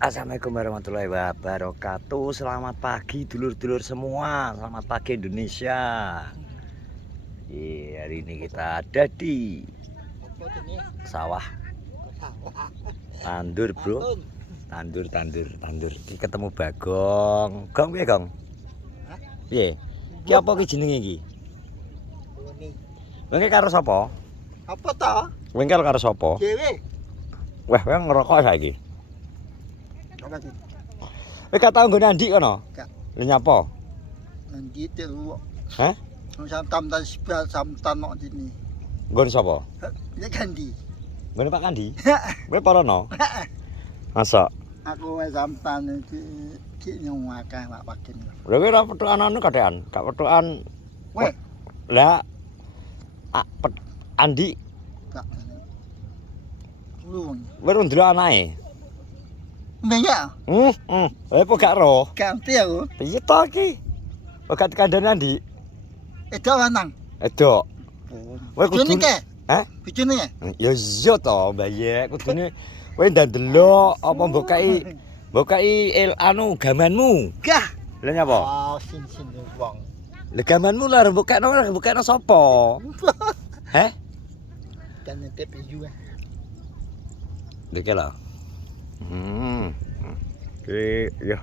Assalamualaikum warahmatullahi wabarakatuh. Selamat pagi dulur-dulur semua. Selamat pagi Indonesia. Hari ini kita ada di sawah. Tandur, bro. Tandur. Iki ketemu Bagong. Gong piye, Gong? Piye? Ki apa ki jenenge iki? Wengke karo sapa? Apa ta? Wengke karo sapa? Dewe. Wah, wong ngerokok saiki. Apa sih? Kowe gak tau nggone Andi kono? Gak. Lha nyapa? Nanti itu. Hah? Samtam dan sebelah samtam nok sini. Nggon sapa? Ini Kandi. Nggon Pak Kandi? Kowe parono? Masa? Aku wis samtam iki nyong akeh Pak Pakin. Lha kowe ora petukan anu kathean, gak petukan. Weh, Lah Andi, gak. Lu. kowe ora ndelok anake. Banyak. Apa gak ro? Ganti aku. Piye to iki? Kok gak kandhane Andi? Itu lanang. Edok. Kowe Bujune ke? Hah? Bujune. Ya iya to, Mbak. Kudune kowe ndelok apa mbokai anu gamanmu. Gah. Lha nyapa? Oh, sin wong. Lah gamanmu lho mbokekno sapa? Heh? Kan tep juga. Dike lho. Oke, ya.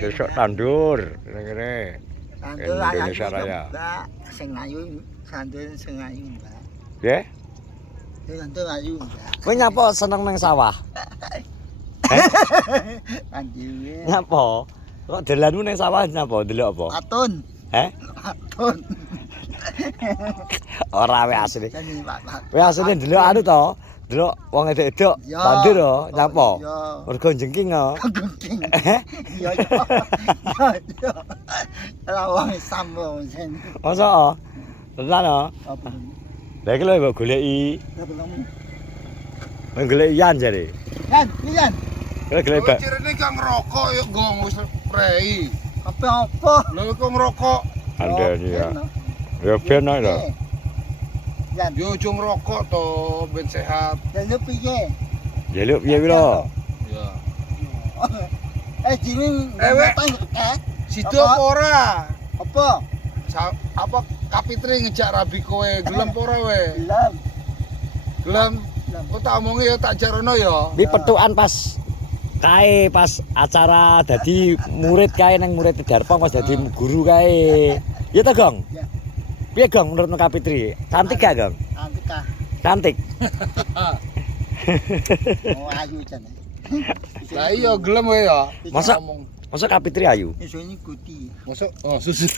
Sesuk tandur ngene. Tandur Indonesia Raya. Sing ayu, tandur sing ayu, Mbak. Nggih. Tandur ayu, Mbak. Kowe nyapa seneng nang sawah? Anjir. Nyapa? Kok dalanmu nang sawah nyapa? Delok apa? Atun. Heh? Atun. Ora wae asli. Jane Pak. Kowe asline delok anu to? Delok wong edok-edok Ya. tandur to, nyapa? Iya. Mergo jengking to. Gengking. Iya. Iya. Lawang sambung sen. Masa? Tenan to? Apa? Lah iki lho mbok goleki. Apa kamu? Goleki Yan jare. Yan, Yan. Kowe goleki Pak. Cirine kang ngerokok yuk gong wis prei. Apa? Lha kok ngerokok? Andani ya. Ya ben ae lho. Yan. Yo aja ngerokok to ben sehat. Lalu piye? Jaluk piye wi lho? Ya. Jinin. Wek. Sido apa ora? Apa? Apa Kapitri ngejak rabi kowe gelem apa ora we? Belum. Gelem. Kok tak omongi ya tak jarono ya. Wi petukan pas kae pas acara dadi murid kae nang murid Darpong pas dadi guru kae. Ya ta, Gong? Ya. Piye, Gong, menurutmu Kapitri? Cantik gak, Gong? Antika. Cantik. Oh, ayu jane. Lah iya gelem we ya. Masa Ngomong. masa Kapitri ayu? Iso ini kuti. Masuk oh susu.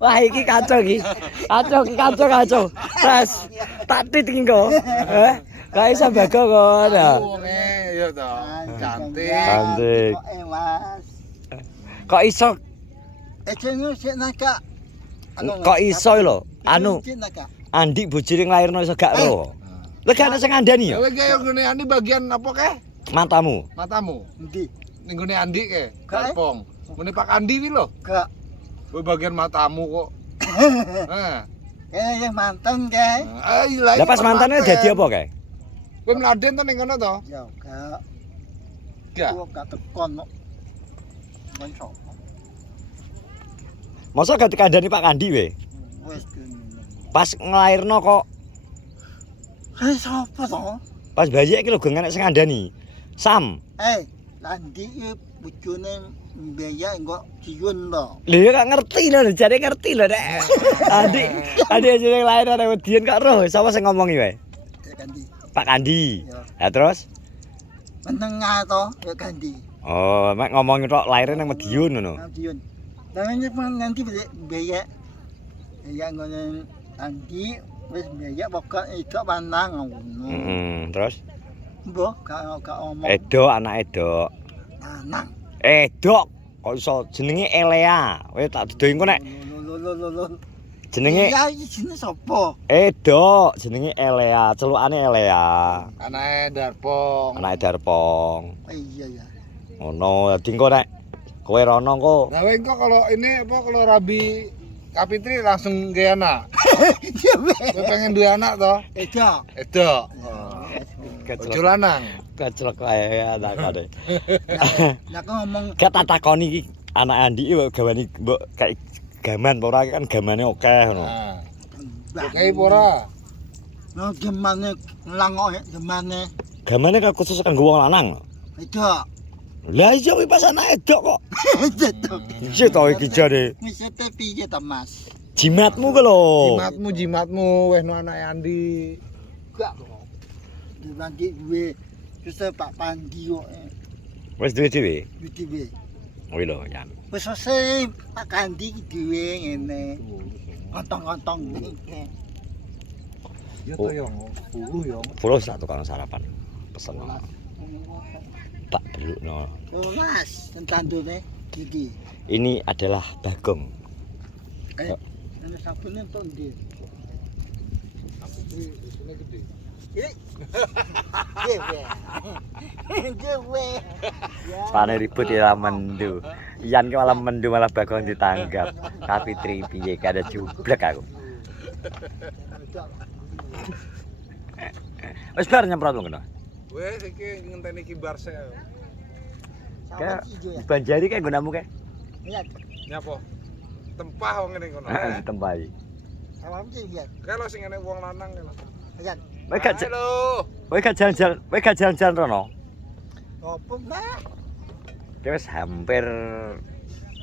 Wah, iki kacau iki. Kacau. Mas, tak tit iki kok. Kae iso Bagong kok. Wonge ya to. Cantik. Cantik. Mas. Kok iso Jenenge sik naka. kok iso lho? Anu, Sik naka. Andi bojone nglairno iso gak ro. Lah gak ana sing ngandani ya? Kowe ki yo ngene ani bagian apa ke? Matamu. Matamu. Endi? Ning gone Andi ke? Gak. Darpong. Ngene Pak Andi wi lho. Gak. Kowe bagian matamu kok. Heeh. Yang mantan ke? Lah Lah pas mantane dadi apa kae? Kowe mladen to ning kono to? Ya gak. Gak. Gua gak tekon kok. Mencok. Masa gak dikandani Pak Kandi we? Wes Pas nglairno kok sapa to? pas bayi iki lho geng enek sing ngandani. Sam. Landi iki bojone mbaya engko ciun to. Lha ya gak ngerti lho, jare ngerti lho nek. Adi jeneng lair ana wedien kok roh, sapa sing ngomongi wae? Ya ganti. Pak Kandi. Ya. Lah terus? Menengah to ya ganti. Oh, mek ngomongi tok laire nang Madiun ngono. Ciun. Namanya nanti mbaya. Ya ngono Andi wis mbaya pokok itu panang ngono. Terus? Mbok gak omong. Edok, anak edok. Panang. Edok. Kok iso jenenge Elea. Kowe tak dudohi engko nek Lho. jenenge Ya iki jenenge sapa? Edok, jenenge Elea, celukane Elea. Anake Darpong. Anake Darpong. Iya ya. Ngono, dadi engko nek kowe rono engko Nah, engko kalau ini apa kalau rabi Kapitri langsung ge anak. Iya weh. Kowe pengen duwe anak toh? Itu. Edok. Ojo lanang. Keclok wae anakane. Lah kok ngomong Gak tak takoni iki anak Andi iki gawani mbok kayak gaman apa ora kan gamane akeh ngono. Nah, Mbak. oke ora. No gimana langok gimana? Gamane kan khusus kanggo wong lanang. Itu. Lah iya kuwi pas anak edok kok. Itu. Iya to iki jare. Misete piye to, Mas? Jimatmu ku lho. Jimatmu weh no anak Andi. Gak. Dibagi gue terus Pak Pandi kok. Wis duwe dhewe. Dhewe. Kuwi lho Yan. Wis selesai Pak Kandi dhewe ngene. Kontong-kontong iki. Ya to yo, 10 yo. Pulau sak tukang sarapan. Pesen. Tak belukno. Oh, Mas, tandune iki. Ini adalah Bagong. Ana sabune to ndi? Kapitri isine gede. Dewe. Pane ribut ya mendu. Yan ki malah mendu malah Bagong ditanggap. Kapitri piye kada jublek aku. Wis bar nyemprot lu kena. Wes iki ngenteni kibar se. Kayak Banjari kayak gunamu kayak. Lihat, Nyapa? Tempah wong ngene kono. Heeh ditembahi. awam iki lihat. Kalau sing ngene wong lanang kene. Lihat. Halo. Kowe gak jalan-jalan rono. Opo, Mbak? Kowe wis hampir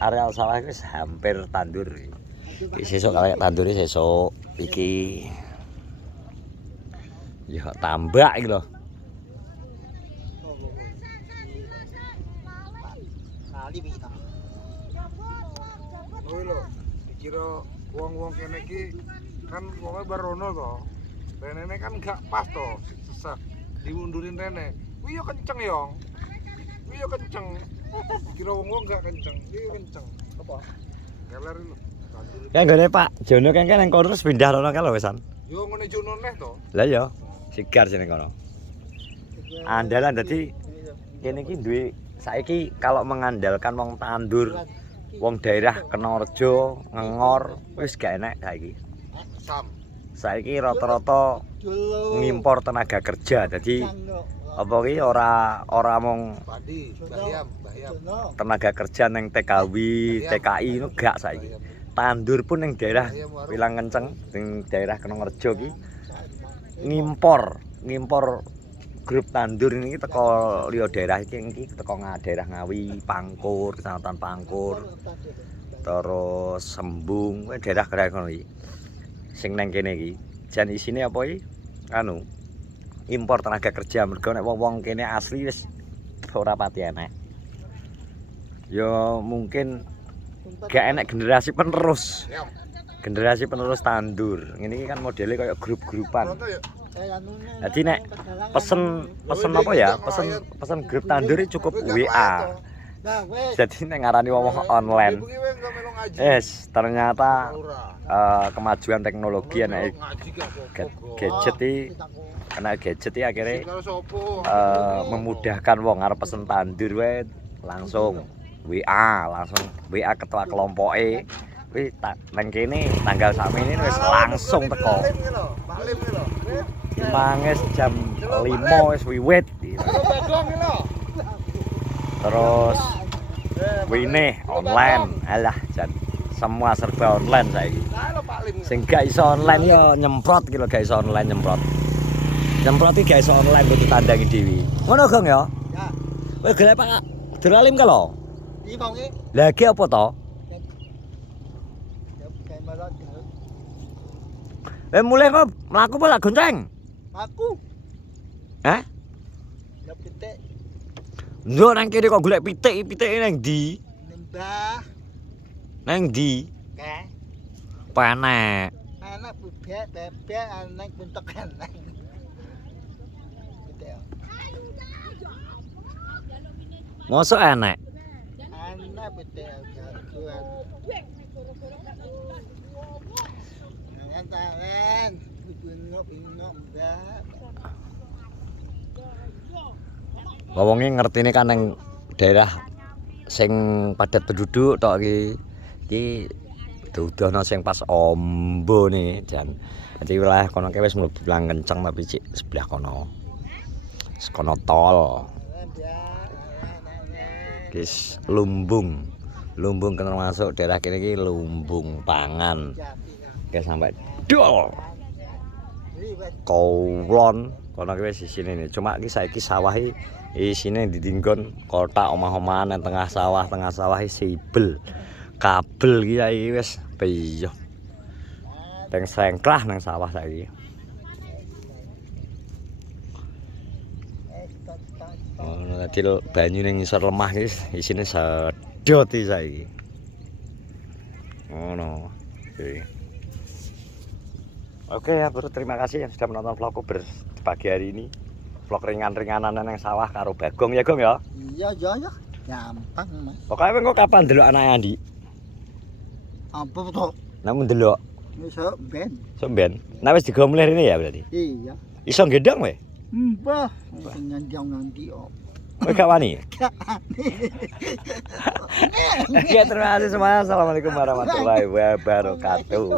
areal sawah wis hampir tandur. Iki sesuk kalek tandure sesuk iki. Ya tambak iki lho. Kali iki ta. Kowe lho, dikira wong-wong kene iki kan wonge barono to. Renene kan gak pas to, sesek. Dimundurin rene. Kuwi yo kenceng yo. Kuwi yo kenceng. Dikira wong-wong gak kenceng, iki kenceng. Apa? Keler lho. Kayak gone Pak Jono kan nang kono terus pindah rono kan lho wesan. Yo ngene jono neh to. Lah ya, sigar sing kono. Andalan dadi kene iki duwe saiki kalau mengandalkan wong tandur, wong daerah Kenorejo, Ngengor wis gak enak saiki. Sam. Saiki rata-rata ngimpor tenaga kerja. Dadi apa iki ora mung Padi, Bahyam. tenaga kerja neng TKW, TKI itu gak saiki. Tandur pun neng daerah bilang kenceng neng daerah Kenorejo ki ngimpor grup tandur ini teko liya daerah iki teko daerah Ngawi, Pangkur, Kecamatan Pangkur, terus Sembung, daerah-daerah kono iki. Sing neng kene iki jan isine apa iki? Anu impor tenaga kerja mergo nek wong-wong kene asli wis ora pati enak. Ya mungkin gak enak generasi penerus. Generasi penerus tandur. Ngene iki kan modelnya kayak grup-grupan. Jadi nek pesen apa ya? Pesen grup tandur iki cukup WA. Jadi nek ngarani wong online. Ternyata kemajuan teknologi anak gadget iki akhirnya memudahkan wong arep pesen tandur wae langsung WA ketua kelompoke. Wis nang kene tanggal sakmene wis langsung teko. Manges jam 5 wis wiwit. Terus wine online. Alah jan semua serba online saiki. Sing gak iso online ya nyemprot iki lho gak iso online nyemprot. Nyemprot iki gak iso online kudu tandangi dhewe. Ngono Gong ya? Ya. Kowe golek Pak Duralim ka lho? Iki wonge Lah iki apa to? kayak malah Mulai kok mlaku apa lak gonceng? aku. Hah? Ya pitik Nduk nang kene kok golek pitike nang ndi? nembah. Nang ndi? Kae. Panek. Anak bebek anak bentuk anak. Gitu ya. Mosok enek. Anak bebek jagoan. Tangan, bingok mbak. Wonge ngertine kan nang daerah sing padat penduduk tok iki dudono sing pas ombo nih jan. Dadi wilayah kono ki wis mlebu lang kenceng tapi cik sebelah kono. Kono tol. Guys, lumbung. Lumbung kena masuk daerah kene iki lumbung pangan. Oke sampai dol. Kolon kono ki wis isine nih. Cuma iki saiki sawah isine didinggon kotak omah-omahan nang tengah sawah sibel. Kabel iki saiki wis piye. Teng sengklah nang sawah saiki. Oh, dadi banyu ning ngisor lemah iki isine sedot iki saiki. Ngono. Oke ya bro, terima kasih yang sudah menonton vlogku pagi hari ini. Vlog ringan-ringanan nang sawah karo Bagong ya Gong ya. Iya, iya. Gampang, Mas. Pokoknya engko kapan delok anake Andi? Apa to? Namun delok Wis ben. somben. Nah wis digomler ini ya berarti. Iya. Iso gendong we? Mbah, nyandang nanti oh. Kowe gak wani? Ya terima kasih semuanya. Assalamualaikum warahmatullahi wabarakatuh.